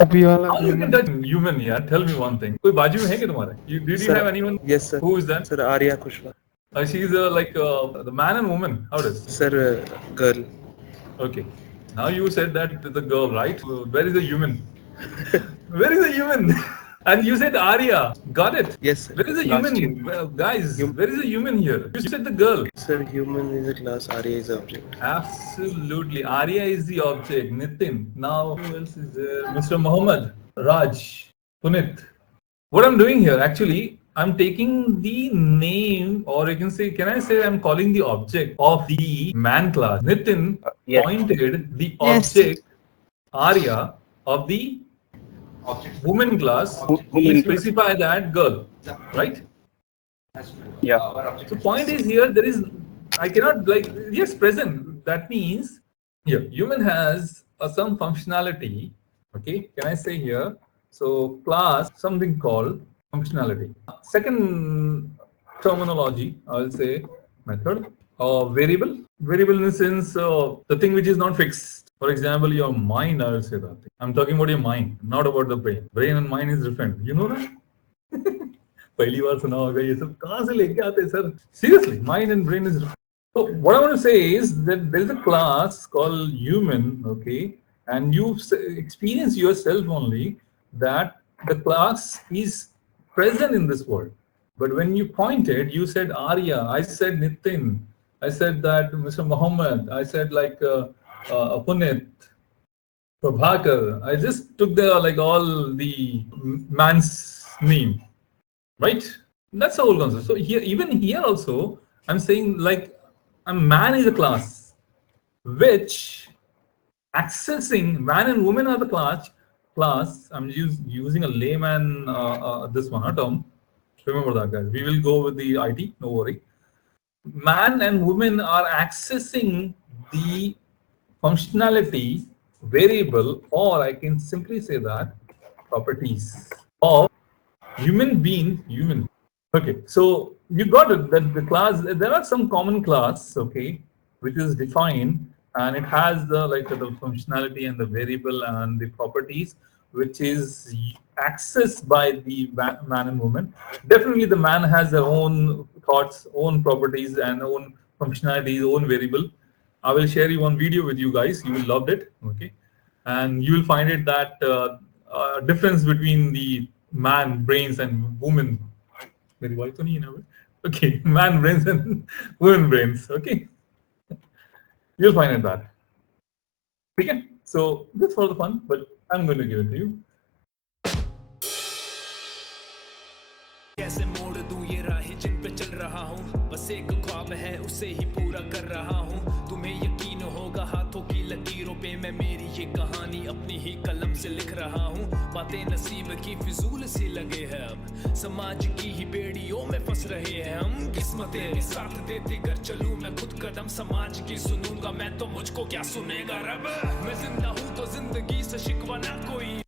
अभी वाला How you can touch human? Yeah, tell me one thing. कोई बाजू में है क्या तुम्हारे? Did you have anyone? Yes, sir. Who is that? Sir, Arya Kushwa. She's like the man and woman. How it is? Sir, girl. Okay. Now you said that the girl, right? Where is the human? Where is the human? And you said Arya. Got it? Yes, sir. Where is the human? Guys, where is the human here? You said the girl. Sir, human is a class, Arya is the object. Absolutely. Arya is the object. Nitin. Now, who else is there? Mr. Muhammad, Raj, Punit. What I'm doing here, actually, I'm taking the name, or you can say, can I say I'm calling the object of the man class. Nitin pointed the object, Arya, of the woman class. He specified that girl, right? Yeah. So point is here, there is, I cannot like, yes, present. That means here, human has some functionality. Okay, can I say here? So class, something called functionality. Second terminology, I'll say method. Variable. Variable in the sense the thing which is not fixed. For example, your mind, I will say that. I'm talking about your mind, not about the brain. Brain and mind is different. You know that? पहली बार सुना होगा ये सब कहाँ से लेके आते हैं sir? Seriously, mind and brain is different. So what I want to say is that there is a class called human, okay, and you experience yourself only that the class is present in this world. But when you pointed, you said Arya, I said Nitin, I said that Mr. Muhammad, I said like Punit, Prabhakar. I just took the like all the man's name, right? That's the whole concept. So here, even here also, I'm saying like a man is a class, which accessing man and woman are the class. I'm using a layman this one term. Remember that, guys. We will go with the IT. No worry. Man and woman are accessing the functionality variable, or I can simply say that properties of human being, human. Okay, so you got it that the class, there are some common class, okay, which is defined, and it has the like the functionality and the variable and the properties which is accessed by the man and woman. Definitely the man has their own thoughts, own properties and own functionalities, own variable. I will share you one video with you guys. You will love it, okay? And you will find it that difference between the man brains and woman. Very white, okay, man brains and woman brains, okay? You'll find it that. Okay, so that's for the fun, but I'm going to give it to you. कैसे मोड़ दूं ये राहें जिन पे चल रहा हूँ, बस एक ख्वाब है उसे ही पूरा कर रहा हूँ। तुम्हें यकीन होगा हाथों की लकीरों पे मैं मेरी ये कहानी अपनी ही कलम से लिख रहा हूँ। बातें नसीब की फिजूल सी लगे हैं, अब समाज की ही बेड़ियों में फंस रहे हैं हम। किस्मतें साथ देती कर चलूं मैं खुद कदम, समाज की सुनूंगा मैं तो मुझको क्या सुनेगा रब। मैं जिंदा हूँ तो जिंदगी से शिकवा ना कोई।